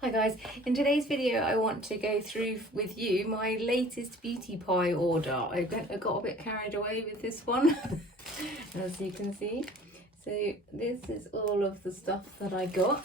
Hi guys, in today's video I want to go through with you my latest beauty pie order. I got a bit carried away with this one, as you can see. So this is all of the stuff that I got.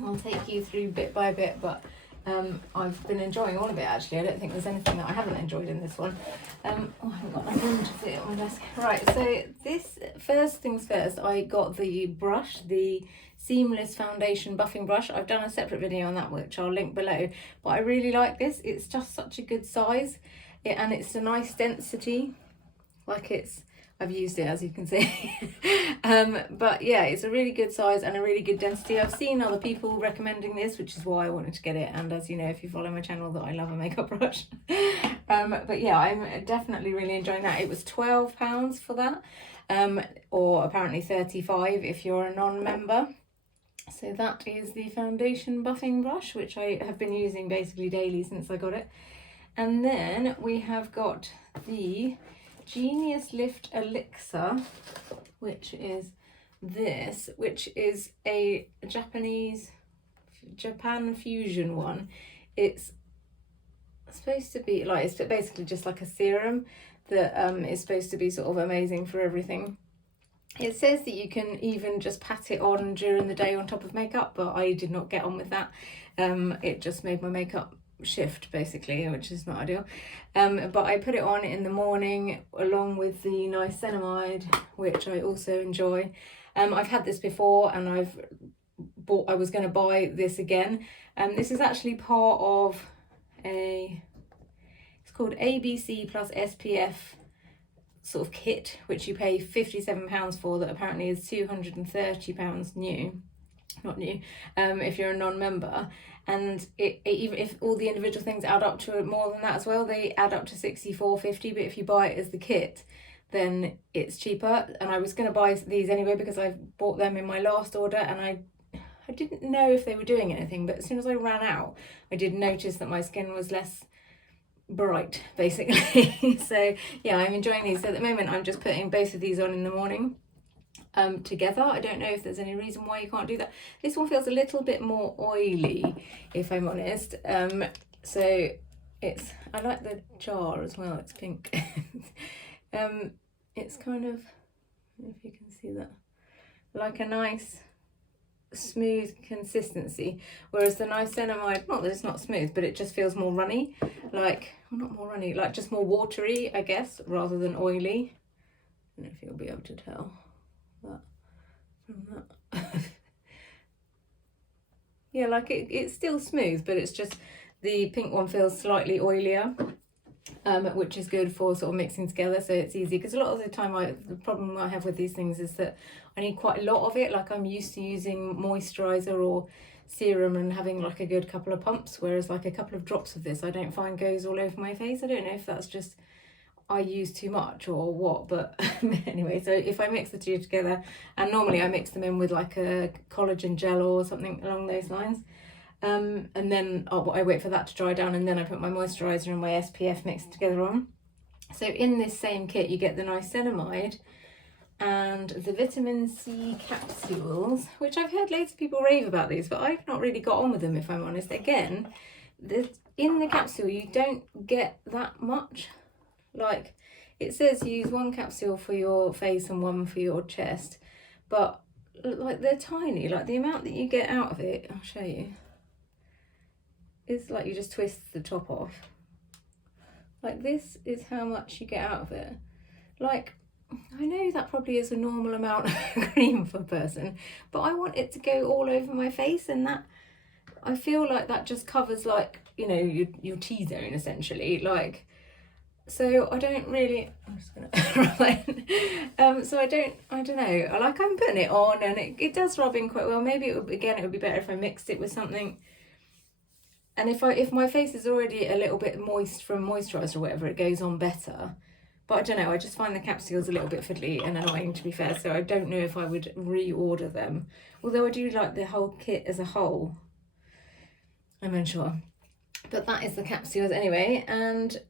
I'll take you through bit by bit, but I've been enjoying all of it actually. I don't think there's anything that I haven't enjoyed in this one. Oh, I haven't got my room to fit on my desk. Right, so this, first things first, I got the brush, the Seamless Foundation Buffing Brush. I've done a separate video on that which I'll link below, but I really like this. It's just such a good size, and it's a nice density. I've used it, as you can see. But yeah, it's a really good size and a really good density. I've seen other people recommending this, which is why I wanted to get it. And as you know, if you follow my channel, that I love a makeup brush. But yeah, I'm definitely really enjoying that. It was £12 for that, or apparently 35 if you're a non-member. So that is the foundation buffing brush, which I have been using basically daily since I got it. And then we have got the Genius Lift Elixir, which is this, which is a Japan fusion one. It's supposed to be like, it's basically just like a serum that is supposed to be sort of amazing for everything. It says that you can even just pat it on during the day on top of makeup, but I did not get on with that. It just made my makeup shift basically, which is not ideal. But I put it on in the morning along with the niacinamide, which I also enjoy. I've had this before and I was going to buy this again. This is actually part of it's called ABC+SPF sort of kit, which you pay £57 for, that apparently is £230 new, not new, if you're a non-member. And even if all the individual things add up to more than that as well, they add up to £64.50. But if you buy it as the kit, then it's cheaper. And I was going to buy these anyway because I bought them in my last order, and I didn't know if they were doing anything. But as soon as I ran out, I did notice that my skin was less bright, basically. So yeah, I'm enjoying these. So at the moment, I'm just putting both of these on in the morning together. I don't know if there's any reason why you can't do that. This one feels a little bit more oily, if I'm honest. So it's, I like the jar as well, it's pink. It's kind of, if you can see that, like a nice smooth consistency, whereas the niacinamide, not that it's not smooth, but it just feels more runny, like, well, not more runny, like just more watery, I guess, rather than oily. I don't know if you'll be able to tell that from that. Yeah, like it's still smooth, but it's just the pink one feels slightly oilier, which is good for sort of mixing together, so it's easy. Because a lot of the time the problem I have with these things is that I need quite a lot of it. Like, I'm used to using moisturizer or serum and having like a good couple of pumps, whereas like a couple of drops of this I don't find goes all over my face. I don't know if that's just I use too much or what, but anyway, so if I mix the two together, and normally I mix them in with like a collagen gel or something along those lines, and then I wait for that to dry down, and then I put my moisturizer and my SPF mixed together on. So in this same kit you get the niacinamide and the vitamin C capsules, which I've heard loads of people rave about these, but I've not really got on with them, if I'm honest. Again, in the capsule you don't get that much. Like, it says use 1 capsule for your face and 1 for your chest, but like they're tiny. Like, the amount that you get out of it, I'll show you, it's like you just twist the top off. Like, this is how much you get out of it. Like, I know that probably is a normal amount of cream for a person, but I want it to go all over my face, and that, I feel like that just covers, like, you know, your T-zone essentially. Like, so I don't really, I'm just gonna so I don't know, like, I'm putting it on and it does rub in quite well. Maybe it would be better if I mixed it with something, and if my face is already a little bit moist from moisturizer or whatever, it goes on better. But I don't know, I just find the capsules a little bit fiddly and annoying, to be fair, so I don't know if I would reorder them, although I do like the whole kit as a whole. I'm unsure, but that is the capsules anyway. And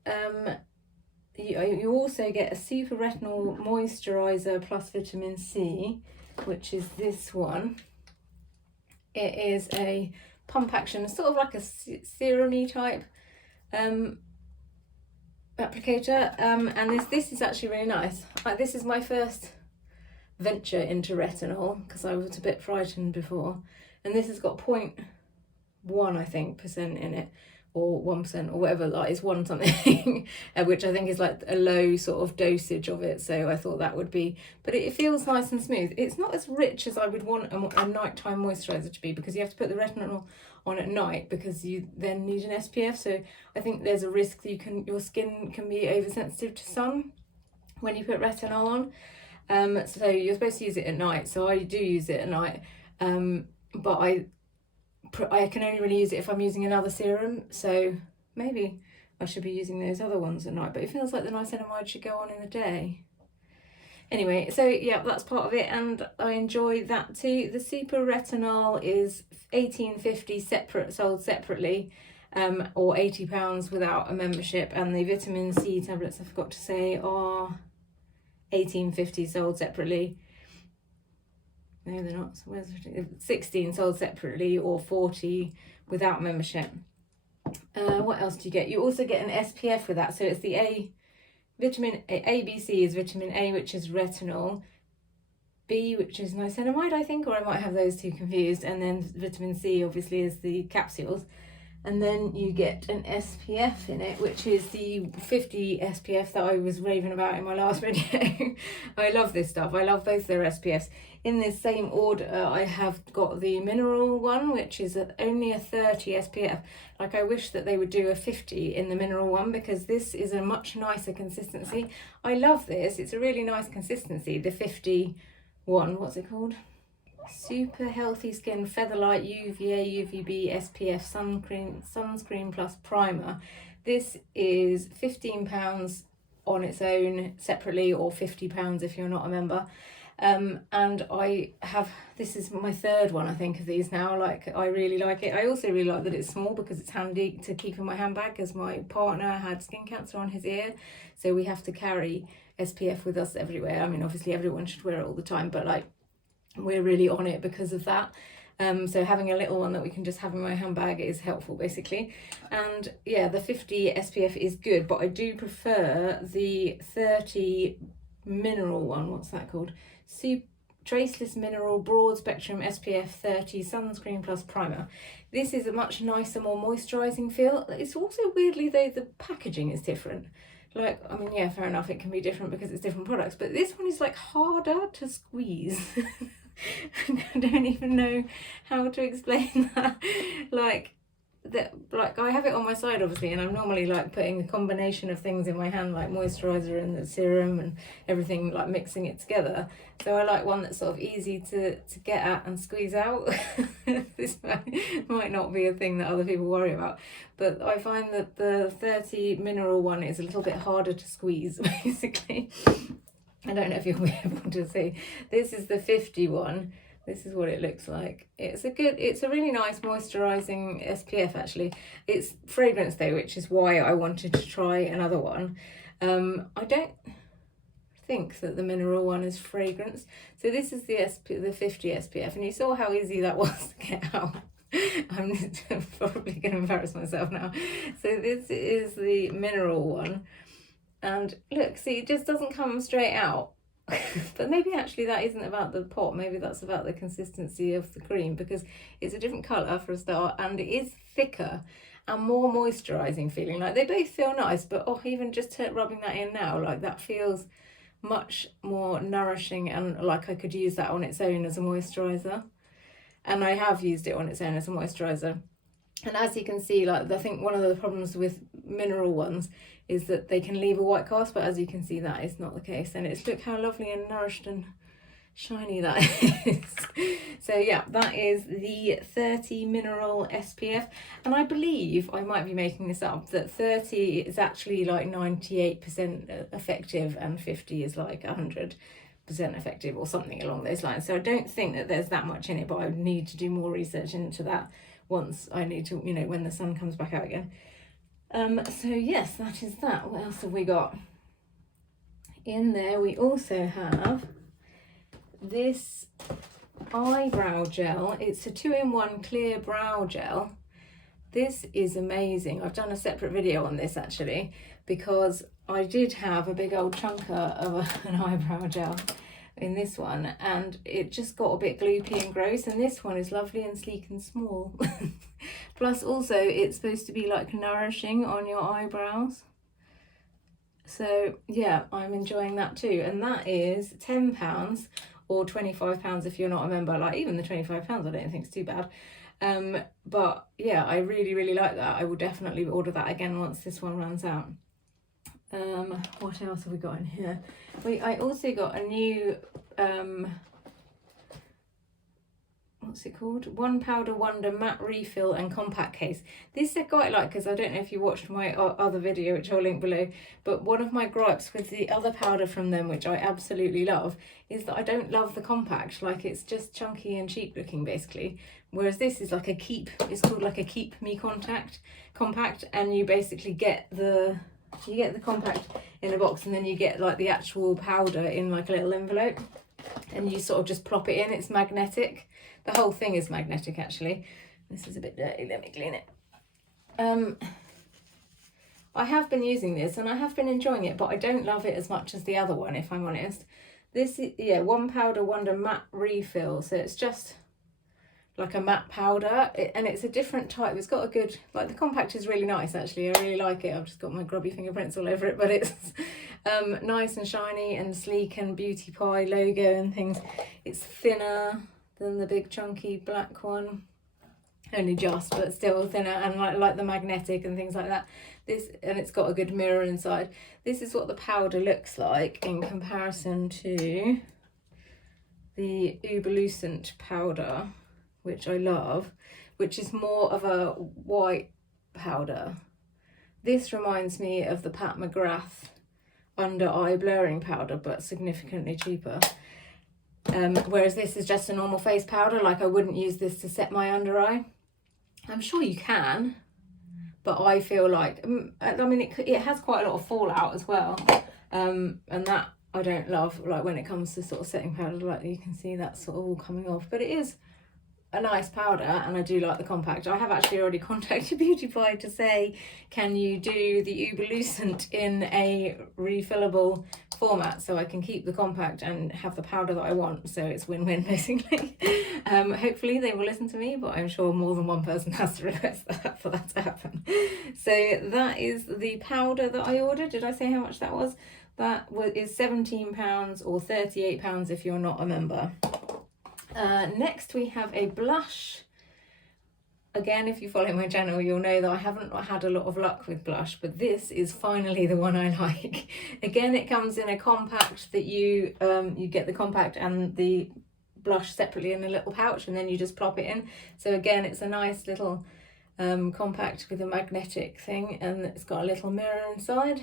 you also get a Super Retinol Moisturizer plus Vitamin C, which is this one. It is a pump action, sort of like a serum-y type applicator, and this is actually really nice. This is my first venture into retinol because I was a bit frightened before, and this has got 0.1 I think % in it, or 1% or whatever, like it's one something which I think is like a low sort of dosage of it, so I thought that would be, but it feels nice and smooth. It's not as rich as I would want a nighttime moisturizer to be, because you have to put the retinol on at night because you then need an SPF, so I think there's a risk that your skin can be oversensitive to sun when you put retinol on. So you're supposed to use it at night, so I do use it at night, but I can only really use it if I'm using another serum, so maybe I should be using those other ones at night, but it feels like the niacinamide should go on in the day. Anyway, so yeah, that's part of it, and I enjoy that too. The Super Retinol is $18.50 sold separately, or £80 without a membership, and the vitamin C tablets, I forgot to say, are $18.50 sold separately. No, they're not. So where's 16 sold separately, or 40 without membership. What else do you get? You also get an SPF with that. So it's the ABC is vitamin A, which is retinol, B, which is niacinamide, I think, or I might have those two confused, and then vitamin C obviously is the capsules. And then you get an SPF in it, which is the 50 SPF that I was raving about in my last video. I love this stuff. I love both their SPFs. In this same order, I have got the mineral one, which is only a 30 SPF. Like, I wish that they would do a 50 in the mineral one, because this is a much nicer consistency. I love this. It's a really nice consistency. The 50 one, what's it called? Super Healthy Skin Featherlight UVA UVB SPF Sunscreen Plus Primer. This is £15 on its own separately, or £50 if you're not a member. And this is my third one I think of these now. Like, I really like it. I also really like that it's small, because it's handy to keep in my handbag, because my partner had skin cancer on his ear, so we have to carry SPF with us everywhere. I mean, obviously everyone should wear it all the time, but like, we're really on it because of that. So having a little one that we can just have in my handbag is helpful, basically. And yeah, the 50 SPF is good, but I do prefer the 30 mineral one. What's that called? Traceless Mineral Broad Spectrum SPF 30 Sunscreen Plus Primer. This is a much nicer, more moisturising feel. It's also, weirdly though, the packaging is different. Like, I mean, yeah, fair enough, it can be different because it's different products, but this one is like harder to squeeze. I don't even know how to explain that. Like I have it on my side obviously, and I'm normally like putting a combination of things in my hand, like moisturizer and the serum and everything, like mixing it together. So I like one that's sort of easy to get at and squeeze out. This might not be a thing that other people worry about, but I find that the 30 mineral one is a little bit harder to squeeze, basically. I don't know if you'll be able to see. This is the 50 one. This is what it looks like. It's a really nice moisturising SPF, actually. It's fragrance though, which is why I wanted to try another one. I don't think that the mineral one is fragrance. So this is the 50 SPF, and you saw how easy that was to get out. I'm probably going to embarrass myself now. So this is the mineral one. And look, see, it just doesn't come straight out. But maybe actually that isn't about the pot, maybe that's about the consistency of the cream, because it's a different colour for a start, and it is thicker and more moisturising feeling. Like, they both feel nice, but oh, even just rubbing that in now, like, that feels much more nourishing, and like I could use that on its own as a moisturiser. And I have used it on its own as a moisturiser. And as you can see, like, I think one of the problems with mineral ones is that they can leave a white cast, but as you can see, that is not the case. And it's, look how lovely and nourished and shiny that is. So yeah, that is the 30 mineral SPF. And I believe, I might be making this up, that 30 is actually like 98% effective and 50 is like 100% effective, or something along those lines. So I don't think that there's that much in it, but I need to do more research into that once I need to, you know, when the sun comes back out again. So yes, that is that. What else have we got? In there we also have this eyebrow gel. It's a 2-in-1 clear brow gel. This is amazing. I've done a separate video on this actually, because I did have a big old chunker of an eyebrow gel in this one, and it just got a bit gloopy and gross, and this one is lovely and sleek and small. Plus also it's supposed to be like nourishing on your eyebrows. So yeah, I'm enjoying that too, and that is £10 or £25 if you're not a member. Like even the £25 I don't think is too bad. But yeah, I really like that. I will definitely order that again once this one runs out. What else have we got in here? I also got a new what's it called? One Powder Wonder matte refill and compact case. This I quite like, because I don't know if you watched my other video, which I'll link below, but one of my gripes with the other powder from them, which I absolutely love, is that I don't love the compact. Like, it's just chunky and cheap looking basically, whereas this is like a keep, it's called like a Keep Me compact, and you basically get the compact in a box, and then you get like the actual powder in like a little envelope, and you sort of just plop it in. It's magnetic. The whole thing is magnetic actually. This is a bit dirty, let me clean it. I have been using this and I have been enjoying it, but I don't love it as much as the other one, if I'm honest. This is, yeah, One Powder Wonder matte refill, so it's just like a matte powder, and it's a different type. It's got a good, like, the compact is really nice actually. I really like it. I've just got my grubby fingerprints all over it, but it's nice and shiny and sleek and Beauty Pie logo and things. It's thinner than the big chunky black one, only just, but still thinner, and like the magnetic and things like that. This, and it's got a good mirror inside. This is what the powder looks like in comparison to the Uberlucent powder, which I love, which is more of a white powder. This reminds me of the Pat McGrath under eye blurring powder, but significantly cheaper. Whereas this is just a normal face powder. Like, I wouldn't use this to set my under eye. I'm sure you can, but I feel like, I mean, it has quite a lot of fallout as well. And that I don't love, like when it comes to sort of setting powder, like you can see that's sort of all coming off, but it is a nice powder, and I do like the compact. I have actually already contacted Beauty Pie to say, can you do the Uberlucent in a refillable format so I can keep the compact and have the powder that I want, so it's win-win basically. Hopefully they will listen to me, but I'm sure more than one person has to request that for that to happen. So that is the powder that I ordered. Did I say how much that was? That is £17 or £38 if you're not a member. Next we have a blush. Again, if you follow my channel, you'll know that I haven't had a lot of luck with blush, but this is finally the one I like. Again, it comes in a compact that you get the compact and the blush separately in a little pouch, and then you just plop it in. So again, it's a nice little compact with a magnetic thing, and it's got a little mirror inside.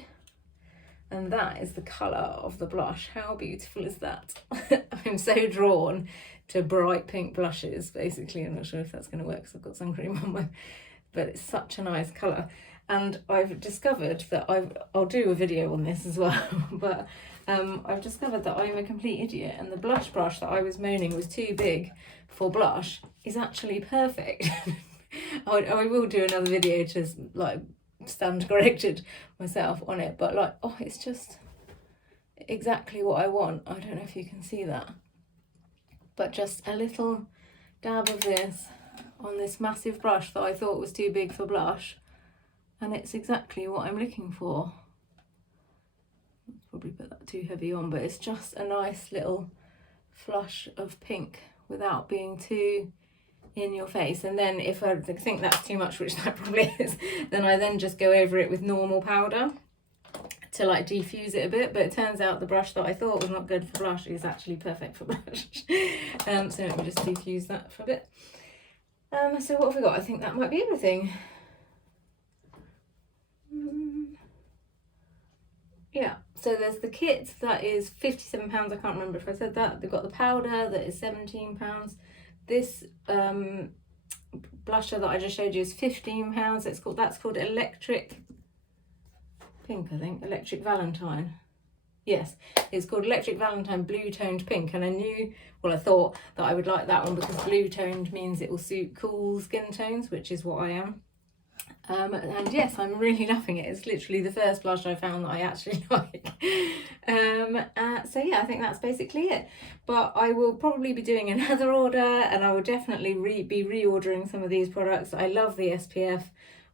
And that is the colour of the blush. How beautiful is that? I'm so drawn to bright pink blushes, basically. I'm not sure if that's going to work because I've got sun cream on my, but it's such a nice colour. And I've discovered that I'll do a video on this as well, but I've discovered that I'm a complete idiot, and the blush brush that I was moaning was too big for blush is actually perfect. I will do another video to like stand corrected myself on it, but like, oh, it's just exactly what I want. I don't know if you can see that, but just a little dab of this on this massive brush that I thought was too big for blush, and it's exactly what I'm looking for. Probably put that too heavy on, but it's just a nice little flush of pink without being too in your face. And then if I think that's too much, which that probably is, then I then just go over it with normal powder to like diffuse it a bit. But it turns out the brush that I thought was not good for blush is actually perfect for blush. So let me just diffuse that for a bit. So what have we got? I think that might be everything. Yeah, so there's the kit that is £57. I can't remember if I said that. They've got the powder that is £17. This blusher that I just showed you is £15. That's called Electric Pink, I think. Electric Valentine. Yes, it's called Electric Valentine Blue Toned Pink, and I knew, well, I thought that I would like that one because blue toned means it will suit cool skin tones, which is what I am. And yes, I'm really loving it. It's literally the first blush I found that I actually like. So yeah, I think that's basically it. But I will probably be doing another order, and I will definitely be reordering some of these products. I love the SPF.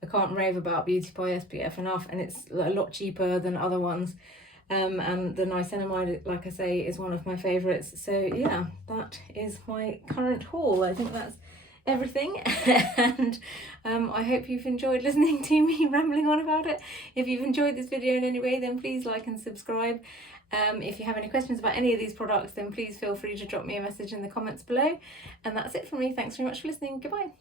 I can't rave about Beauty by SPF enough, and it's a lot cheaper than other ones. And the niacinamide, like I say, is one of my favourites. So yeah, that is my current haul. I think that's everything. And I hope you've enjoyed listening to me rambling on about it. If you've enjoyed this video in any way, then please like and subscribe. If you have any questions about any of these products, then please feel free to drop me a message in the comments below. And that's it from me. Thanks very much for listening. Goodbye.